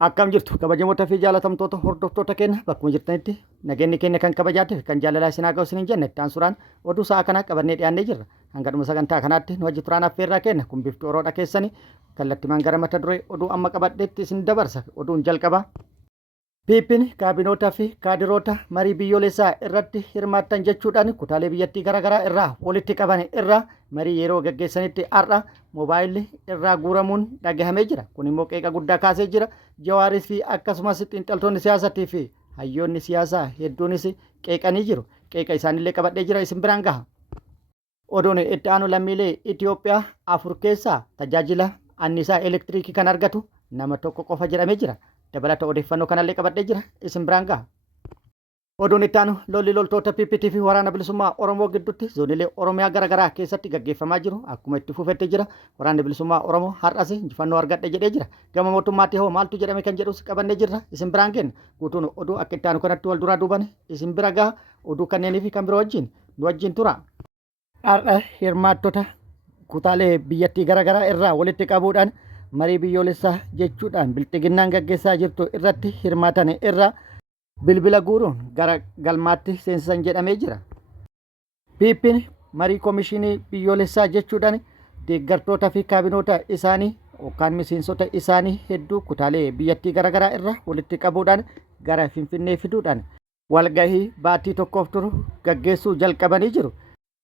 Akkam jirtu kabajamoota fi jaalatamtoota hordoftoota keenya bakkuma jirtanitti nageenyi keenya kan kabajaate kan jaalalaa isin haa ga'u isin hin jenne ta'an suuraan oduu sa'a kana qabannee dhiyaannee jirra. Hanga dhuma sagantaa kanaatti nu wajji turaan affeerraa keenya kun biftuu oroodha keessanii kallattimaan gara mata duree oduu amma qabadheetti isin dabarsa oduun jalqaba. Piippiin kaabinootaa fi kaadiroota marii biyyoolessaa irratti hirmaattan jechuudhaan kutaalee biyyattii garaagaraa irraa walitti qaban irraa marii yeroo gaggeessanitti har'a moobaayilli irraa guuramuun dhagahamee jira. Kun immoo qeeqa guddaa kaasee jira. Jawaaris fi akkasumas xiinxaltoonni siyaasatii fi hayyoonni siyaasaa hedduunis qeeqanii jiru. Qeeqa isaanillee qabadhee jira isin biraan gaha. Oduun itti aanu lammiilee Itoophiyaa 4 keessaa tajaajila annisaa elektiriikii kan argatu nama tokko qofa jedhamee jira. Dabalata odeeffannoo kanallee qabadhee jira isin biraan gaha. Oduun itti aanu lolli loltoota PPT fi waraana bilisummaa Oromoo gidduutti zoonilee Oromiyaa garaagaraa keessatti gaggeeffamaa jiru akkuma itti fufetti jira. Waraanni bilisummaa Oromoo har'as injifannoo argadhe jedhee jira. Gama mootummaatti hoo maaltu jedhame kan jedhus qabannee jirra isin biraan kenna. Guutuun oduu akka itti aanu kanatti wal duraa duuban isin bira gaha. Oduu kanneenii fi kan biroo wajjin nu wajjin tura. Har'a hirmaattota kutaalee biyyattii garaagaraa irraa walitti qabuudhaan marii biyyoolessaa jechuudhaan bilxiginnaan gaggeessaa jirtu irratti hirmaatan irraa bilbila guuruun gara galmaatti seensisan jedhamee jira. Piippiin marii koomishinii biyyoolessaa jechuudhaan deeggartoota fi kaabinoota isaanii yookaan miseensota isaanii hedduu kutaalee biyyattii garaagaraa irraa walitti qabuudhaan gara Finfinnee fiduudhaan walgahii baatii tokkoof turu gaggeessuu jalqabanii jiru.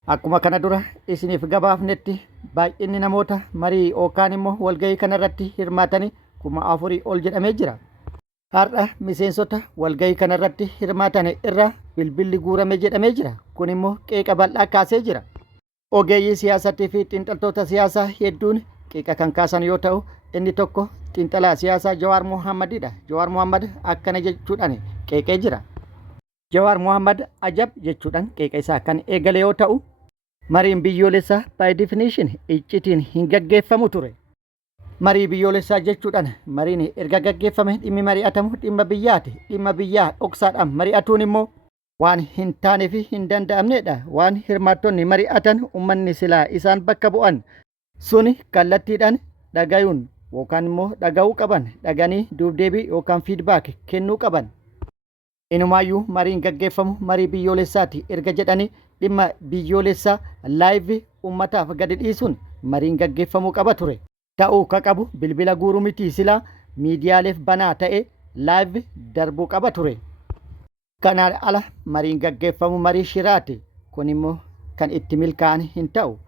Akkuma kana dura isiniif gabaafnetti baay'inni namoota marii yookaan immoo walgahii kanarratti hirmaatanii 4,000 ol jedhamee jira. Har'a miseensota walgahii kanarratti hirmaatan irraa bilbilli guurame jedhamee jira. Kun immoo qeeqa bal'aa kaasee jira. Ogeeyyii siyaasatii fi xiinxaltoota siyaasaa hedduun qeeqa kan kaasan yoo ta'u inni tokko xiinxalaa siyaasaa Jawaar Mohammadidha. Jawaar Mohammad akkana jechuudhaan qeeqee jira. Jawaar Mohammad ajab jechuudhaan qeeqa isaa kan eegale yoo ta'u mariin biyyoolessaa by definition iccitiin hin gaggeeffamu ture. Marii biyyoolessaa jechuudhaan mariin erga gaggeeffame dhimmi mari'atamu dhimma biyyaati. Dhimma biyyaa dhoksaadhaan mari'atuun immoo waan hin taanee fi hin danda'amnedha. Waan hirmaattonni mari'atan uummanni silaa isaan bakka bu'an suni kallattiidhaan dhagayuun yookaan immoo dhaga'uu qaban dhaganii duubdeebii yookaan fiidbaak kennuu qaban. Inumaayyuu mariin gaggeeffamu marii biyyoolessaati erga jedhanii dhimma biyyoolessaa laayivii uummataaf gadi dhiisuun mariin gaggeeffamuu qaba ture. Ta'uu ka qabu bilbila guuruu miti silaa miidiyaaleef banaa ta'e laayivii darbuu qaba ture. Kanaan ala mariin gaggeeffamu marii shiraati. Kun immoo kan itti milkaa'an hin ta'u.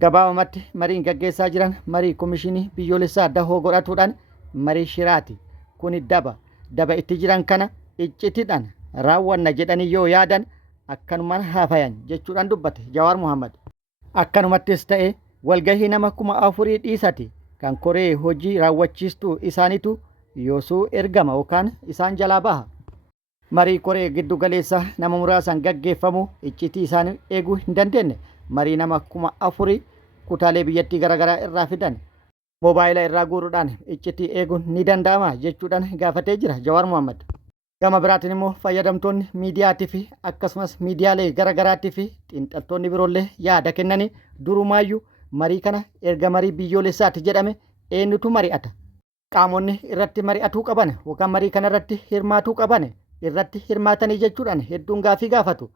Gabaabumatti mariin gaggeessaa jiran marii koomishinii biyyoolessaa dahoo godhatuudhaan marii shiraati. Kuni daba itti jiran kana iccitiidhaan raawwanna jedhanii yoo yaadan akkanumaan haafayan jechuudhaan dubbate Jawaar Mohammad. Akkanumattis ta'e walgahii nama 4,000 dhiisati kan koree hojii raawwachiistuu isaaniitu yoosuu ergama yookaan isaan jalaa baha. Marii koree giddu galeessaa nama muraasaan gaggeeffamu iccitii isaanii eeguu hin dandeenye. Marii nama 4,000 kutaalee biyyattii garaagaraa irraa fidan moobaayila irraa guuruudhaan iccitii eeguun ni danda'ama jechuudhaan gaafatee jira Jawaar Mohammad. Gama biraatiin immoo fayyadamtoonni miidiyaatii fi akkasumas miidiyaalee garaagaraattii fi xiinxaltoonni biroollee yaada kennanii durumaayyuu marii kana erga marii biyyoolessaati jedhame eenyutu mari'ata? Qaamonni irratti mari'atuu qaban yookaan marii kana irratti hirmaatuu qaban irratti hirmaatanii jechuudhaan hedduun gaafii gaafatu.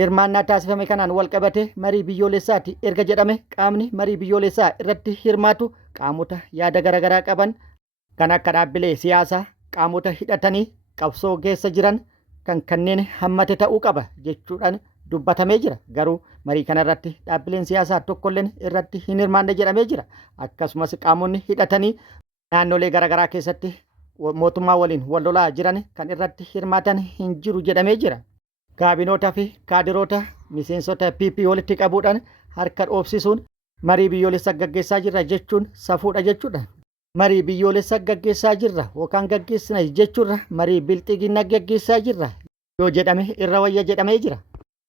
Hirmaannaa taasifame kanaan wal qabatee marii biyyoolessaati erga jedhame qaamni marii biyyoolessaa irratti hirmaatu qaamota yaada garaagaraa qaban kan akka dhaabbilee siyaasaa qaamota hidhatanii qabsoo keessa jiran kanneen hammate ta'uu qaba jechuudhaan dubbatamee jira. Garuu marii kanarratti dhaabbileen siyaasaa tokkolleen irratti hin hirmaanne jedhamee jira. Akkasumas qaamonni hidhatanii naannolee garaagaraa keessatti mootummaa waliin wal lolaa jiran kan irratti hirmaatan hin jiru jedhamee jira. Kaabinootaa fi kaadiroota miseensota PP walitti qabuudhaan harka dhoofsisuun marii biyyoolessaa gaggeessaa jirra jechuun safuudha jechuudha. Marii biyyoolessaa gaggeessaa jirra yookaan gaggeessina jechuurra marii bilxiginna gaggeessaa jirra yoo jedhame irra wayya jedhamee jira.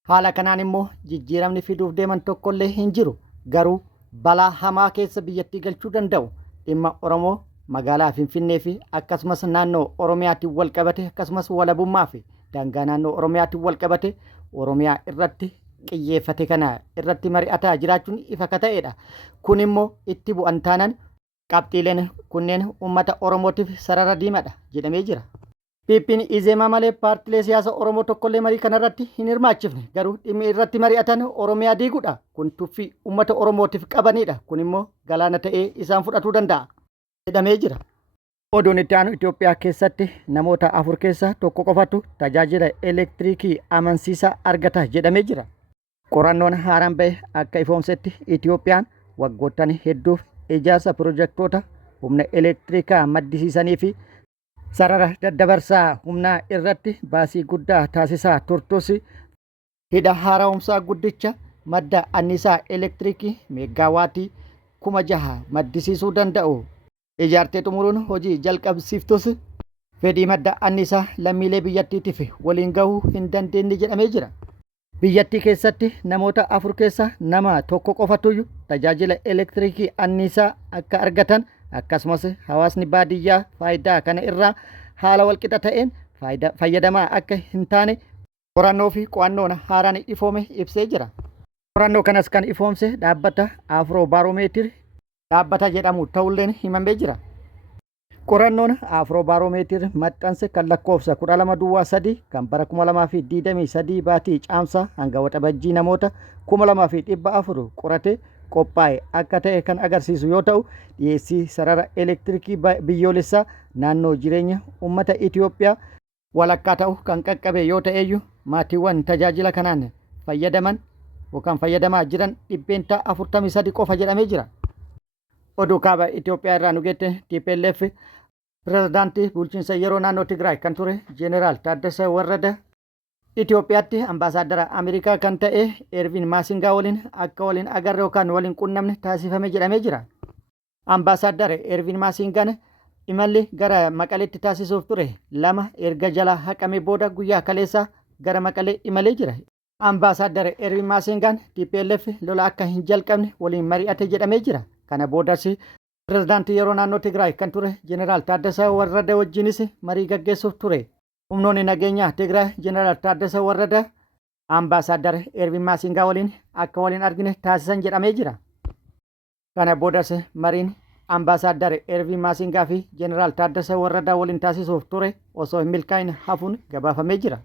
Haala kanaan immoo jijjiiramni fiduuf deeman tokkollee hin jiru. Garuu balaa hamaa keessa biyyattii galchuu danda'u dhimma Oromoo magaalaa Finfinnee fi akkasumas naannoo Oromiyaatti wal qabate akkasumas walabummaa fi daangaa naannoo Oromiyaatti wal qabate Oromiyaa irratti xiyyeeffate kana irratti mari'ataa jiraachuun ifa ka ta'edha. Kun immoo itti bu'an taanaan Qabxiileen kunneen uummata Oromootiif sarara diimaadha jedhamee jira. PP'n Izeemaa malee paartilee siyaasa Oromoo tokkollee marii kanarratti hin hirmaachifne garuu dhimmi irratti mari'atan Oromiyaa diiguudha. Kun tuffii uummata Oromootiif qabanidha. Kun immoo galaana ta'ee isaan fudhatuu danda'a jedhamee jira. Oduun itti aanu Itoophiyaa keessatti namoota 4 keessaa tokko qofatu tajaajila elektiriikii amansiisaa argata jedhamee jira. Qorannoon haaraan ba'e akka ifoomsetti Itoophiyaan waggoottan hedduuf ijaarsa pirojektoota humna elektiriikaa maddisiisanii fi sarara daddabarsaa humnaa irratti baasii guddaa taasisaa turtus hidha haara'umsaa guddicha madda annisaa elektiriikii meegaawaatii 6,000 maddisiisuu danda'u ijaartee xumuruun hojii jalqabsiiftus fedhii madda annisaa lammiilee biyyattiitiif waliin gahuu hin dandeenye jedhamee jira. Biyyattii keessatti namoota 4 keessaa nama tokko qofatu tajaajila elektiriikii annisaa akka argatan akkasumas hawaasni baadiyyaa faayidaa kana irraa haala walqixa ta'een fayyadamaa akka hin taane qorannoo fi qo'annoon haaraan ifoome ibsee jira. Qorannoo kanas kan ifoomse dhaabbata Afroobaaromeetir dhaabbata jedhamu ta'ulleen himamee jira. Qorannoon Afroobaaromeetir maxxanse kan lakkoofsa 12/3 kan bara 2023 baatii caamsaa hanga waxabajjii namoota 2,400 qorate qophaa'e akka ta'e kan agarsiisu yoo ta'u dhiyeessii sarara elektiriikii biyyoolessaa naannoo jireenya uummata Itoophiyaa walakkaa ta'u kan qaqqabe yoo ta'eyyuu maatiiwwan tajaajila kanaan fayyadaman yookaan fayyadamaa jiran dhibbeentaa 43 qofa jedhamee jira. Oduu kaaba Itoophiyaa irraa nu geette TPLF pirezidaantii bulchiinsa yeroo naannoo Tigraay kan ture Jeneraal Taaddasee Warrada Itoophiyaatti ambaasaadara Ameerikaa kan ta'e Ervin Maasingaa waliin akka waliin agarre yookaan waliin qunnamne taasifame jedhamee jira. Ambaasaadara Ervin Maasingaan imalli gara Maqaleetti taasisuuf ture 2 erga jala haqame booda guyyaa kaleessaa gara Maqalee imalee jira. Ambaasaadara Ervin Maasingaan TPLF lola akka hin jalqabne waliin mari'ate jedhamee jira. Kana boodas pirezidaantii yeroo naannoo Tigraay kan ture Jeneraal Taaddasee Warrada wajjinis marii gaggeessuuf ture. Humnoonni nageenyaa Tigraay Jeneraal Taaddasee Warrada ambaasaadara Ervin Maasingaa waliin akka waliin argine taasisan jedhamee jira. Kana boodas mariin ambaasaadara Ervin Maasingaa fi Jeneraal Taaddasee Warrada waliin taasisuuf ture osoo hin milkaa'in hafuun gabaafamee jira.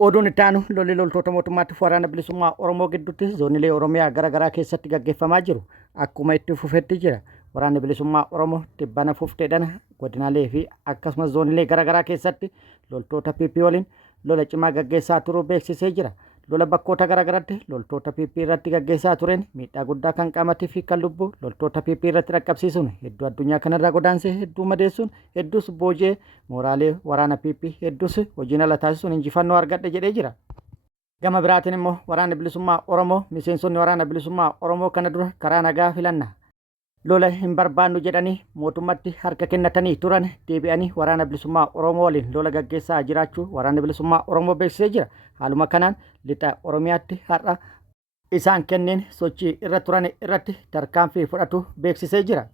Oduun itti aanu lolli loltoota mootummaatti waraana bilisummaa Oromoo gidduutti zoonilee Oromiyaa garaagaraa keessatti gaggeeffamaa jiru akkuma itti fufetti jira. Waraanni bilisummaa Oromoo tibbana fufteedhaan godinaalee fi akkasumas zoonilee garaagaraa keessatti loltoota PP waliin lola cimaa gaggeessaa turuu beeksisee jira. Lola bakkoota garaagaraatti loltoota PP irratti gaggeessaa tureen miidhaa guddaa kan qaamatii fi kan lubbuu loltoota PP irratti dhaqqabsiisuun hedduu addunyaa kanarraa godaansee hedduu madeessuun hedduus boojee mooraalee waraana PP hedduus hojiin ala taasisuun injifannoo argadhe jedhee jira. Gama biraatiin immoo waraanni bilisummaa Oromoo miseensonni waraana bilisummaa Oromoo kana dura karaa nagaa filanna lola hin barbaannu jedhanii mootummatti harka kennatanii turan deebi'anii waraana bilisummaa Oromoo waliin lola gaggeessaa jiraachuu waraanni bilisummaa Oromoo beeksisee jira. Haaluma kanaan lixa Oromiyaatti har'a isaan kenneen sochii irra turan irratti tarkaanfii fudhatu beeksisee jira.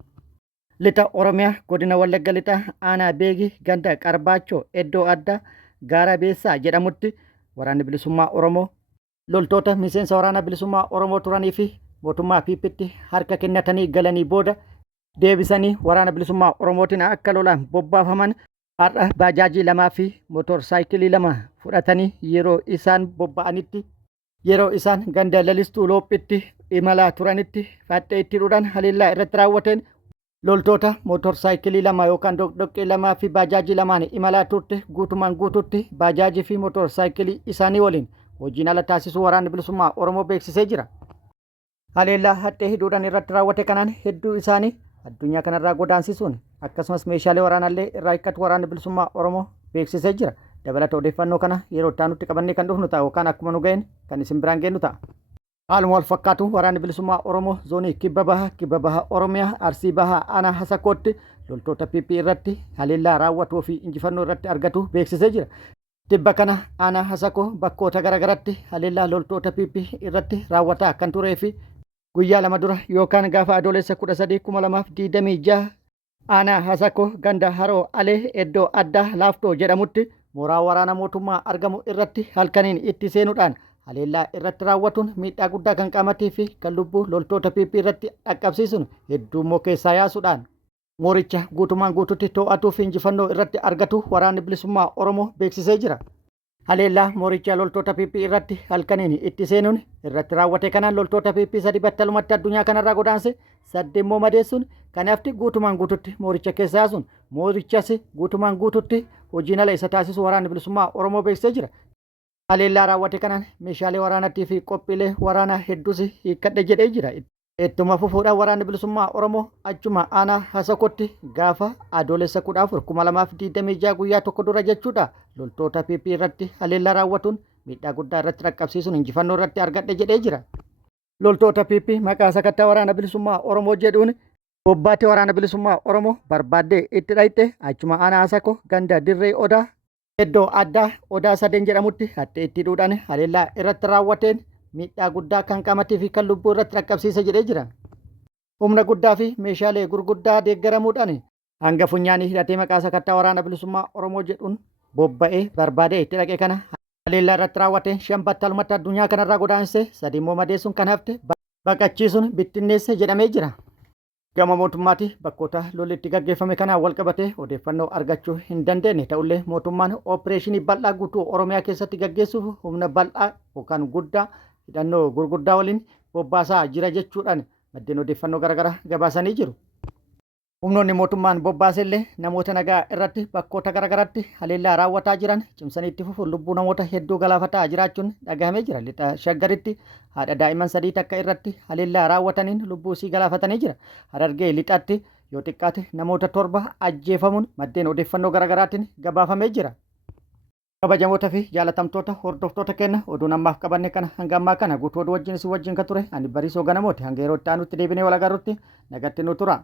Lixa Oromiyaa godina Wallagga lixa aanaa Beegii ganda Qarbaachoo iddoo addaa gaara beessaa jedhamutti waraanni bilisummaa Oromoo loltoota miseensa waraana bilisummaa Oromoo turanii fi mootummaa PP'tti harka kennatanii galanii booda deebisanii waraana bilisummaa Oromootiin akka lolaan bobbaafaman har'a baajaajii 2 fi motorsaayikilii 2 fudhatanii yeroo isaan bobba'anitti yeroo isaan ganda lalistuu loophitti imalaa turanitti faaxee itti hidhuudhaan haleellaa irratti raawwateen loltoota motorsaayikilii 2 yookaan doqdoqqee 2 fi baajaajii 2 imalaa turte guutumaan guututti baajaajii fi motorsaayikilii isaanii waliin hojiin ala taasisuu waraanni bilisummaa Oromoo beeksisee jira. Haleellaa hadhee hidhuudhaan irratti raawwate kanaan hedduu isaanii addunyaa kanarraa godaansisuun akkasumas meeshaalee waraanaallee irraa hiikkatu waraanni bilisummaa Oromoo beeksisee jira. Dabalata odeeffannoo kana yeroo itti aanutti qabannee kan dhufnu ta'a yookaan akkuma nu ga'een kan isin biraan geenyu ta'a. Haaluma wal fakkaatu waraanni bilisummaa Oromoo zoonii kibba baha Oromiyaa Arsii bahaa aanaa Hasakootti loltoota PP irratti haleellaa raawwatuu fi injifannoo irratti argatu beeksisee jira. Tibba kana aanaa Hasakoo bakkoota garaagaraatti haleellaa loltoota PP irratti raawwataa kan turee fi guyyaa 2 dura yookaan gaafa adoolessa 13 2026 aanaa Hasakoo ganda Haroo Alee iddoo addaa Laaftoo jedhamutti mooraa waraana mootummaa argamu irratti halkaniin itti seenuudhaan haleellaa irratti raawwatuun miidhaa guddaa kan qaamatee fi kan lubbuu loltoota PP irratti dhaqqabsiisuun hedduu immoo keessaa yaasuudhaan mooricha guutumaan guututti to'atuu fi injifannoo irratti argatu waraanni bilisummaa Oromoo beeksisee jira. Haleellaa mooricha loltoota PP irratti halkaniin itti seenuun irratti raawwate kanaan loltoota PP 3 battalumatti addunyaa kanarraa godaanse 8 immoo madeessuun kanaafti guutumaan guututti mooricha keessa yaasuun moorichas guutumaan guututti hojiin ala isa taasisu waraanni bilisummaa Oromoo beeksisee jira. Haleellaa raawwate kanaan meeshaalee waraanaatii fi qophiilee waraanaa hedduus hiikkadhe jedhee jira. Ittuma fufuudhaan waraanni bilisummaa Oromoo achuma aanaa Hasakotti gaafa adoolessa 14 2026 guyyaa tokko dura jechuudha loltoota PP irratti haleellaa raawwatuun miidhaa guddaa irratti dhaqqabsiisuun injifannoo irratti argadhe jedhee jira. Loltoota PP maqaa sakattaa waraana bilisummaa Oromoo jedhuun bobbaatee waraana bilisummaa Oromoo barbaaddee itti dhayxe achuma aanaa Hasako ganda dirree Odaa iddoo addaa Odaa Sadeen jedhamutti hattee itti hidhuudhaan haleellaa irratti raawwateen miidhaa guddaa kan qaamatee fi kan lubbuu irratti dhaqqabsiise jedhee jira. Humna guddaa fi meeshaalee gurguddaa deeggaramuudhaan hanga funyaanii hidhatee maqaa sakattaa waraana bilisummaa Oromoo jedhuun bobba'ee barbaadee itti dhaqe kana haleellaa irratti raawwate 5 battalumatti addunyaa kanarraa godaansee 3 immoo madeessuun kan hafte baqachiisuun bittinneesse jedhamee jira. Gama mootummaatti bakkoota lolli itti gaggeeffame kanaan wal qabatee odeeffannoo argachuu hin dandeenye ta'ullee mootummaan oopereeshinii bal'aa guutuu Oromiyaa keessatti gaggeessuuf humna bal'aa yookaan guddaa hidhannoo gurguddaa waliin bobbaasaa jira jechuudhaan maddeen odeeffannoo garaagaraa gabaasanii jiru. Humnoonni mootummaan bobbaasellee namoota nagaa irratti bakkoota garaagaraatti haleellaa raawwataa jiran cimsanii itti fufuun lubbuu namoota hedduu galaafataa jiraachuun dhagahamee jira. Lixa Shaggaritti haadha daa'imman 3 takka irratti haleellaa raawwataniin lubbuu isii galaafatanii jira. Harargee lixaatti yoo xiqqaate namoota 7 ajjeefamuun maddeen odeeffannoo garaagaraatiin gabaafamee jira. Kabajamoota fi jaalatamtoota hordoftoota keenya oduun ammaaf qabanne kana hanga ammaa kana guutuu oduu wajjin isin wajjin kan ture ani Bariisoo Ganamooti hanga yeroo itti aanutti deebinee wal agarrutti nagatti nu tura.